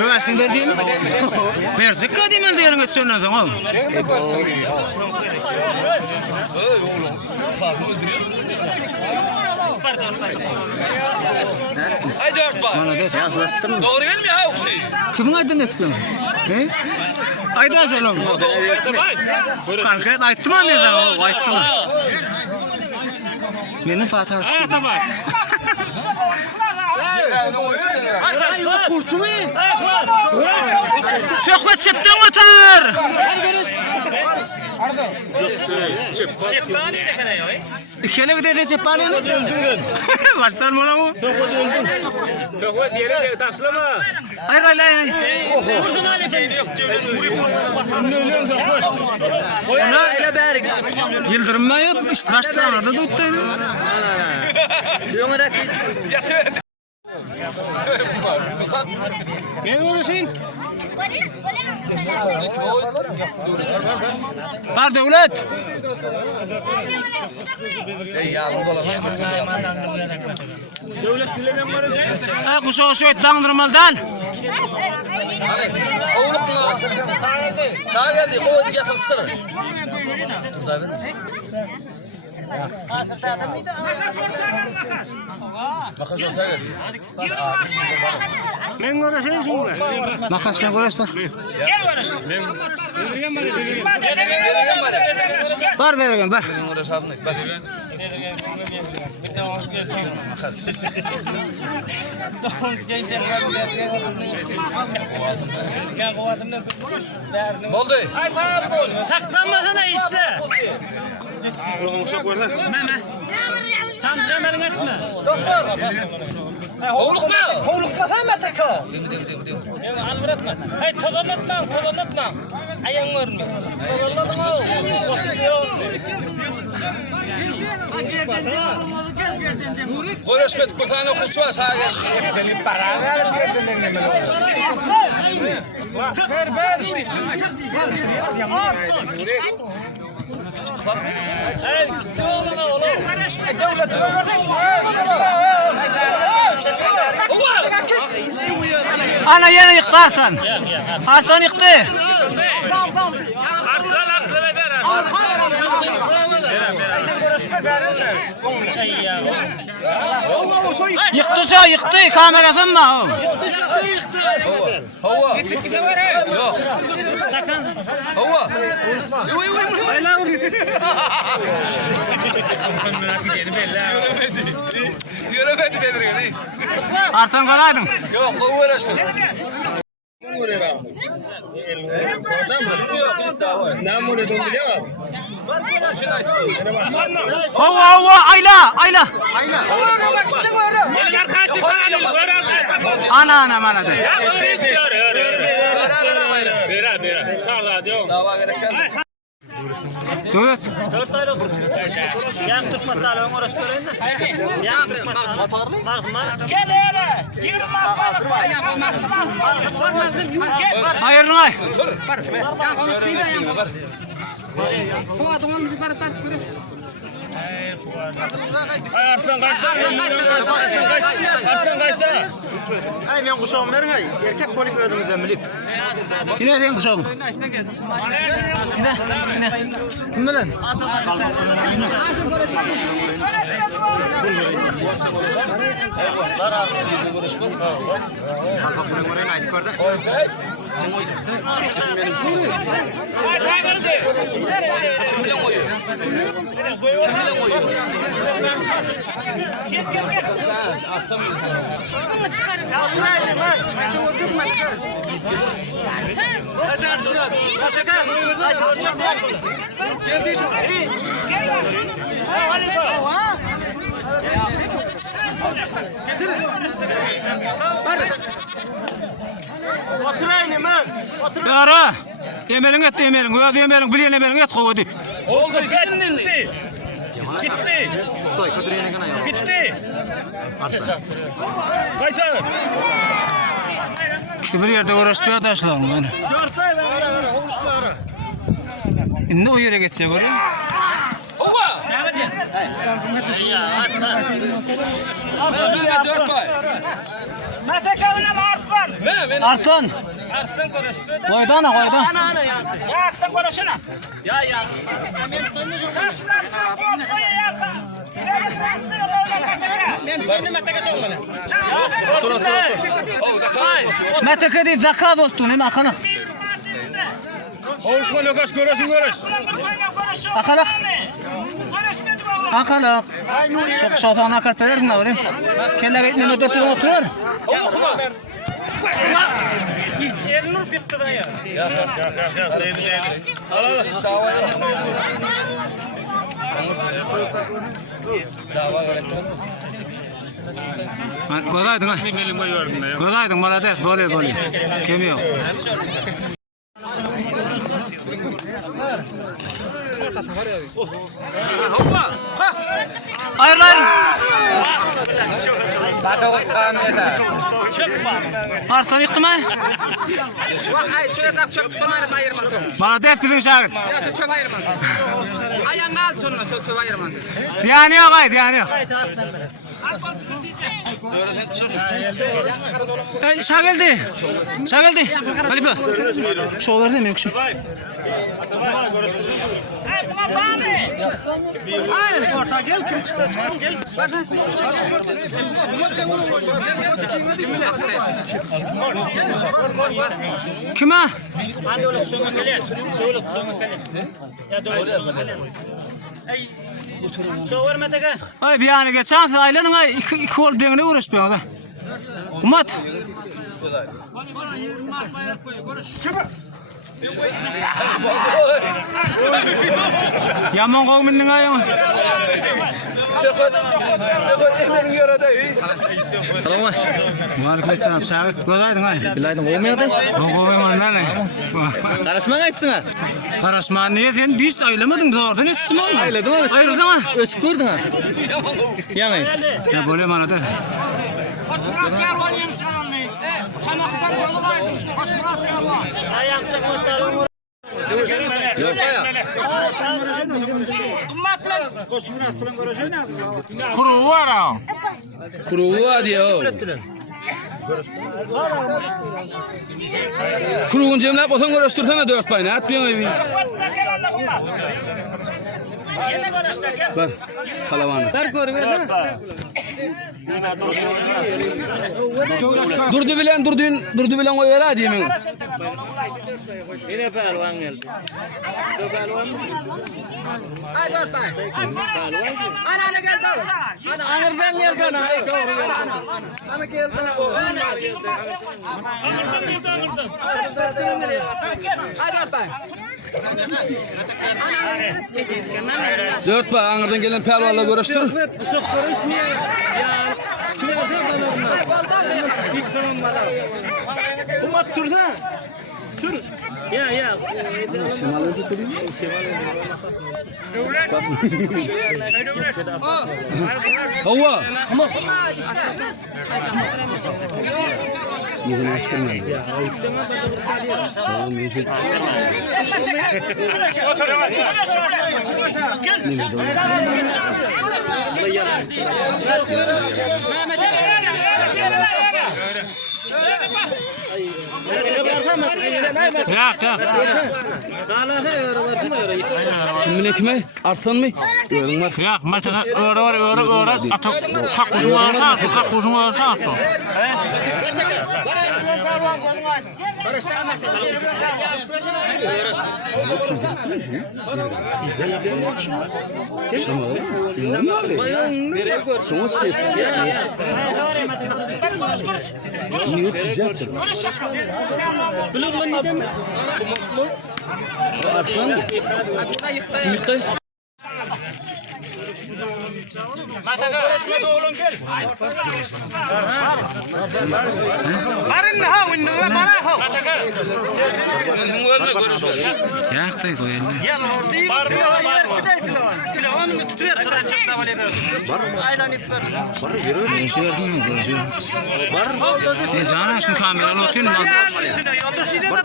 Rövaştın der diyelim. Versek ka demel diyelim geçenden zaman. Ay 4 var. Doğru gelmiyor ha o şey. Kimin aydın etmiyor? He? Aydan söylüyorum. Kanka ayttım mı ne zaman? Ayttım. Benim Fatih. Ha tamam. Söhbet çepten otur. İkele de çepani. Baştan bana bu. Söhbet yere taşlama. Hayır hayır. Vurdun hadi. Yıldırım mı yok? İşte baştan orada tuttu. Ben konuşayım. Var devlet. Devlet bilemem var hocam. Ha kuşağı şöyle dağındırmalıdan. Oğlukla. Sağa geldi. O yatılsın. Burada ben. Makas ortaya geldi. Ben konuşayım şimdi. Makasla uğraşma. Gel konuş. Var verelim var. Benim orada sabını. Bak. Makas. Oldu. Ay sağ ol. Taklanmasana işte. Meme. Tam kamerin etme. Oğluk mu? Hovlukma sen mi takı? Ya almıratma. Hey tozanlatma. Ayağın görmüyor. Konuşmet bir tane kuş var sağa geldi. Hey küçük oğluna oğlum. Ana yine yıktarsan. Arsan yıktı. Arslan ver. Yıktı şu yıktı. Kamerası mı? Hava. Yok. Hava. Yürümedi dedir. Arsan kalaydın. Yok o uğraştı. Hova ayla. Ana mana de. Devlet. Yan tutmasa onu uğraştırın da. Yan tutmasa. Bakma. Gel hele. Girme. Hayırlı ay. Ay Arslan kaçsa. Arslan kaçsa. Ay ben kuşağım verin ay. Erkek polik ödümüzden bilip. Yine sen kuşağım. Kim bilen? Yara. Yemeğin et yemeğin. Ya yemeğin bilene yemeğin et kovdu. Oldu gitti. Gitti. Gitti. Kaytar. İşte bir yerde uğraşmaya taşlandım yani. 4 ay ara hoşla ara. Ne o yere geçecek oraya? Hava. Ya aç. Ben 4 ay. Matakavuna Arslan. Arslan. Arslan görüştü. Koydana koyda. Ana ya. Ya Arslan konuşuna. Ya. Men tanıyorum. Mataka deyip zakat oldu ne akana. Olkma lokaş görürsün görüş. Akalak. Akalak. Çok şatan akat pedersin de öyle. Kelle gitme nöbetine oturur. Elini bitti de ya. Gozaydın ha. Gozaydın malades böyle. Kemiyor. Hayır lan. Arslan yıktı mı? Hayır, şöyle bak çöp sonarım ayırmadım. Malades bizim şahit. Ya şu çöp ayırmadım. Ayağını al sonra şu çöp ayırmadım. Yani yok haydi yani yok. Şagildi. Halife. Şu verdi mi yoksa? Hayır, orta gel kim çıktı? Gel. Kime? Hadi öyle kuşuma gelir. Öyle kuşuma gelir. Ya doğru kuşuma gelir. Ey. Şu var Mataka. Ay bir yani geçen ailenin ay iki ol dengine uğraşmıyor da. Kumat. Yaman kavminin ayı mı? Tamam. Aleykümselam şahit. Gozaydın ay. Bilaydın olmuyordu. Olmuyor ne? Karışman açsın ha. Karışman niye sen biz aylamadın doğrudan içtin oğlum. Ayladım ama. Ayrıldın ha. Ölçük gördün ha. Yani. Ya böyle bana da. Ayağım çakmışlar. Kuruva diyor. Kuruğun cemle botan görüştürsene 4 pay. Ne atmıyorsun evi? Bak. Kalavanı. Durdu bilen oy ver hadi yemin. Yine pelvan geldi. Pelvan mı? Ay dur bay. Ana gel dur. Anır ben geldi ana. Ana gel dur. Ay dur bay. 4 pay Anır'dan gelen pelvanla görüştür. Kumat sürsene. Sür. Ya. Hava. Ya. Şimdi ne kime? Arslan mı? Gördün mü? Ya mesela öğre atak kuzun varsa Yaktay koyalım. Ne zaman şun kameralı otun lan?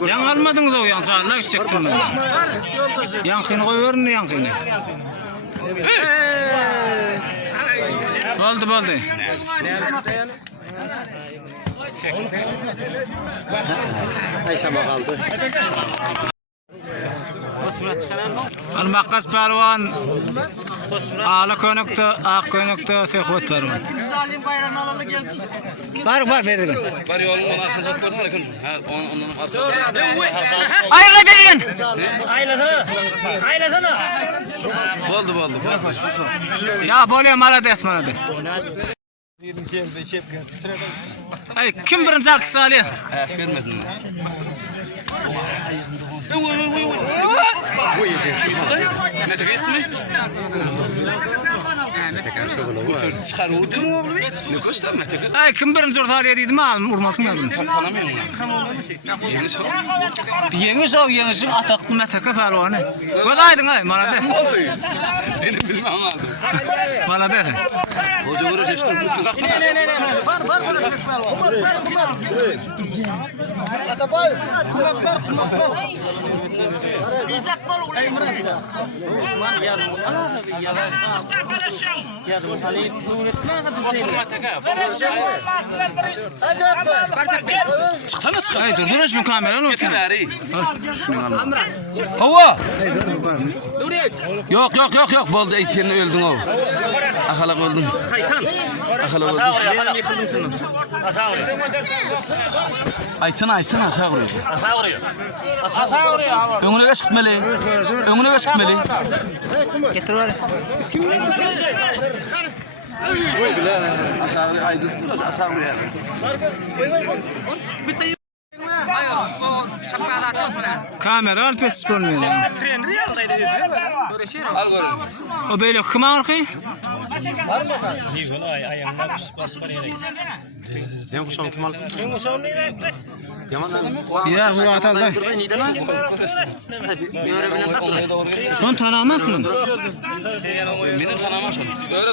Yan almadınız o yan sağlar çektim ben. Yankını koyuyorum da yankını. Oldu. Ayşama kaldı. Almakkas Pervan Ağla könükte, ak könükte Seyhut Pervan. Zalim bayrağını alalı geldi. Var verin. Var yolun onun arkasına tuturdun mu? Ha, onun arkasına. Ayrıla verin. Aylasana. Oldu. Ya böyle malades. Ay kim birinci alkısı alıyor? Vermedin mi? Ne tekesti mi? Çıkarırdın mı oğlum? Ne koştu mu? Ay kim birinci orta alıyor dedim mi? Urmatın da birinci. Tanımıyorum ya. Yeni şov ataklı metaka pervanı. Kodaydın ay malades. Benim bilmem abi. Malades. Hoca vurur geçtim. Lütfen kalksana. Atabay, kumaklar. Ay Murat. Çıksana sıkı. Ay durdunuz mu kameranı? Getir bari. Amran. Hava. Yok. Boldu eklerini öldün o. Akalak öldün. Akalak öldün. Aytana aşağı vuruyor. Aşağı vuruyor. Önüne geç gitmeli. Getir var. Aşağı vuruyor. Aydın dur aşağı vuruyor. Ayo, o şapkalar atsana. Kamera alıp esiş görmüyor ya. Böyle şey Al görün. O böyle kıma arkayı. Ya bu ataldı. Şon tanımak mı? Benim tanımam şunu.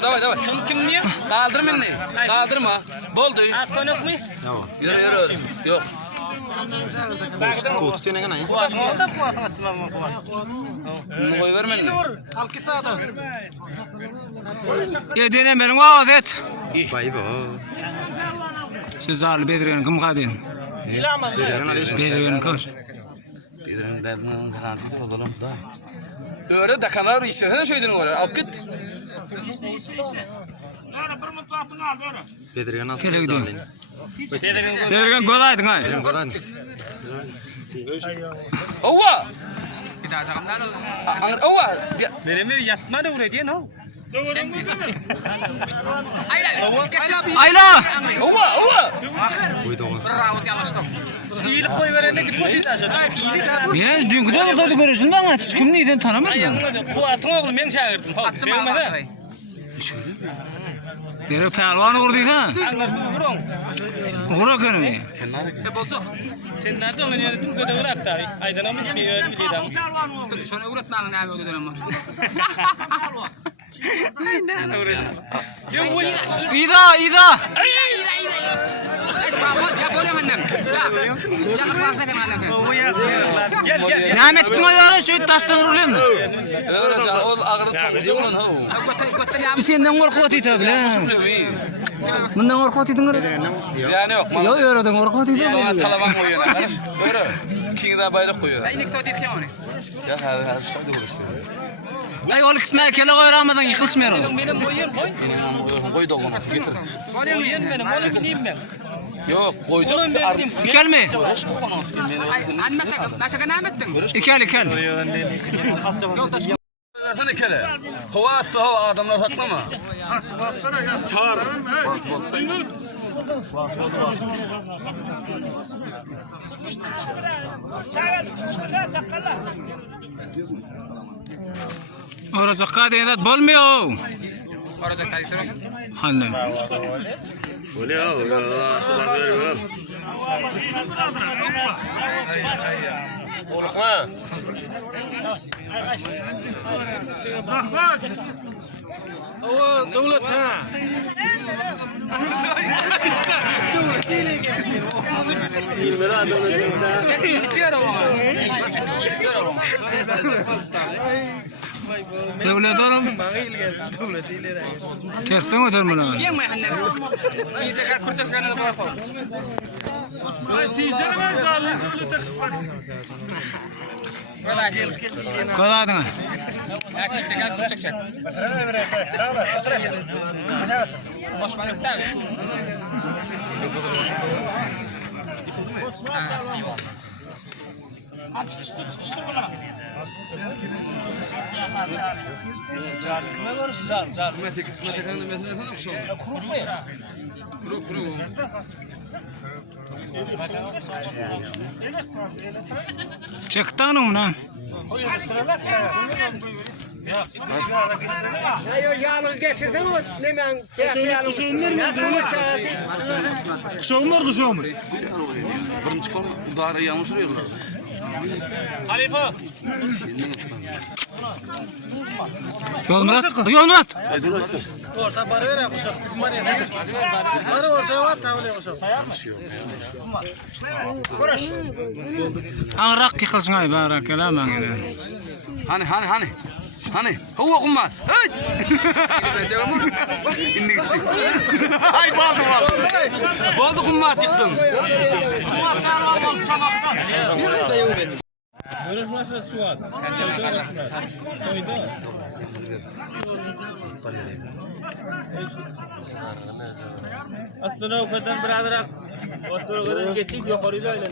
Davay. Kim niye? Kaldırma beni. Kaldırma. Boldu. Konuk mu? Yürü. Yok. Kutusu ne kadar? Kuatma atmam. Bunu koy ver beni. Al kitaba. Ya denemeyin ağız et. Vay be. Siz alı Bedriye'nin kim kadın? Bedriye'nin koş. Bidirin derdinin garantisi olalım da. Öyle dakalar işlesene şeyden oraya. Al git. Bedriye nasıl? Şöyle gidiyorum. Bedriye'nin kodaydın ay. Ova. Bir daha takımlar olur. Ova. Nereye yatmadı buraya diye no. Ayla. Ova. Buydu o. Bravo yanlıştım. İyilik koy verene git bu değil aşağıda. İyilik abi. Ya dünkü de ortada görüyorsun bana. Hiç kim neyden tanımadın. Yanına kuatın oğlum ben çağırdım. Atsın bana Değmedi. bakayım. Deri pervanı vurduydu ha. Anlarsın vurun. Vura könü. Ne bozuk? Sen nerede onu yönetim kötü bırak tabi. Aydan ama bir öyle bir adam. Şunu uğratmanın ne yapıyordu dönem var. İda. Ya böyle mi annem? Ya kırmızı ne annem? Gel. Rahmettin o yara şöyle taştan vuruluyor mu? Öyle o ağrı tanıcı olan ha o. Bu senden korkuyor tabi lan. Bundan korkuyor tabi. Yani yok. Yok yaradan korkuyor tabi. Bana talaban koyuyor. Karış. Öyle. İkini de bayrak koyuyor. İnik de ödeyip onu. Ya her şey de uğraştı. Ay ol kısmaya kele koyaramadan yıkılışmıyor o. Benim boyun koy. Benim koy da olmaz. Getir. Boyun benim. Onu bileyim ben. Yok koyacak. İkel mi? Anne mata ne ettin? İkel. Versene kele. Hava atsa hava adamlar saklama. Çağır. Orası kadar bolmuyor. Orada tarih sorun. Hanım. Öyle ya. Hasta bak böyle. O devlet ha. Bitiyor da o. Devlet hanım. Tersen ötermeli. Yang mai hanne. Ini jaga kurcak kana da bafo. Kalaydın. Aki jaga kurcak şak. Osman yok tabi. Çektanım mı? Ayo yalın geçirdin mi? Ne men? Kuşağımlar kuşağım. Birinci konu dara yanlış söylüyorlar. Halife. Yolmat. Orta barı ver yapmışım. Barı ortaya var tavle yapmışım. Ağrak yıkılsın ay barak kelamın gene. Hani huwa kummat. Hey. İndi gitti. Ay baldı kummat yıktın. Görüşmesi şu an. Aslında o kadar biraderak. Aslında o kadar geçip yukarıda öyle.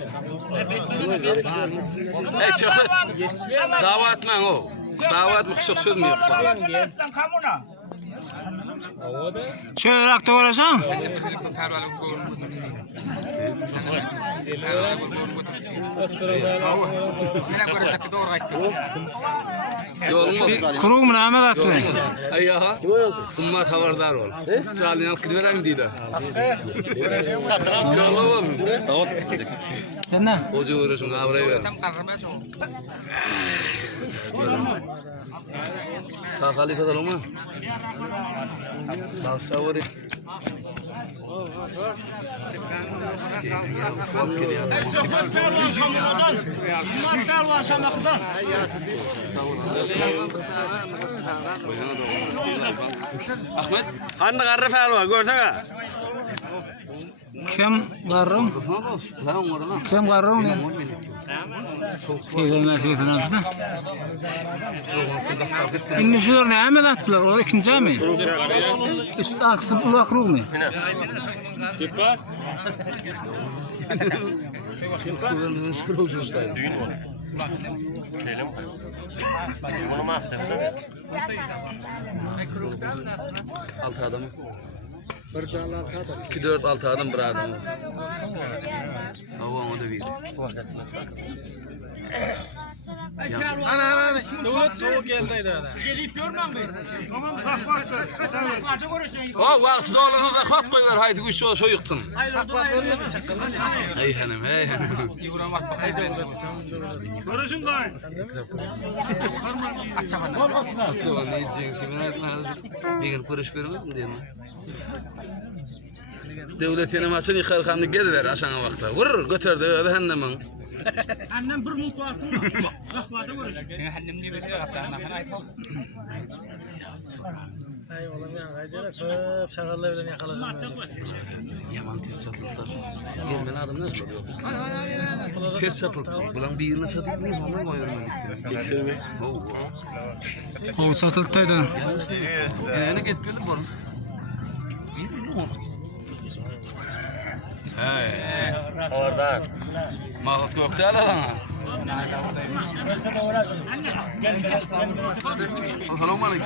Hey çıktı. Davat mı o? Davat mı kışık söz mü yok? Şöyle rakta uğraşan. Kuru mu name attı? Ayyaha. Ummat haberdar ol. Çalın al kırmera mı dedi? Yolla olsun. Ne? Oca uğraşın avrayı ver. Khalifa da loma. Bak savuri. Ahmet, Hangi karı falan görsene. Kim garrum? Kim garrum ne? Şeyden şeyden altına. İnni şuur ne amel attılar? O ikinci mi? İşte aksı bulu akruğ mu? Çıkar. Bunu mahvettim. Altı adam. 2-4-6 adam bir adam. Hava onu da bir. Ana. Devlet doğu geldi de. O vakti doğrularına da kat koyuver haydi kuş şu yıktın. Hey hanım hey hanım. Görüşün var. Açıvan ne diyeceksin kimin adına? Bir gün kuruş vermez mi diyeyim? Devlet yenemasını yıkarkanını geliver aşağıya vakta. Vurur götürdü öde hanımın. Annem bir mutfakta kahvada görüş. Hannem ne biliyor hatta ana ayıp. Ay oğlum ya gaydiler hep şakarlarla yakalasın. Yaman ter satıldı. Gelmen adamlar çalıyor. Ter satıldı. Bulan bir yerine satıldı. Ne zaman koyuyorum ben? Geçsin mi? O satıltaydı. Yani gidip geldim var. Hey. Orada. Mahmut Gökte alalım. Selamünaleyküm.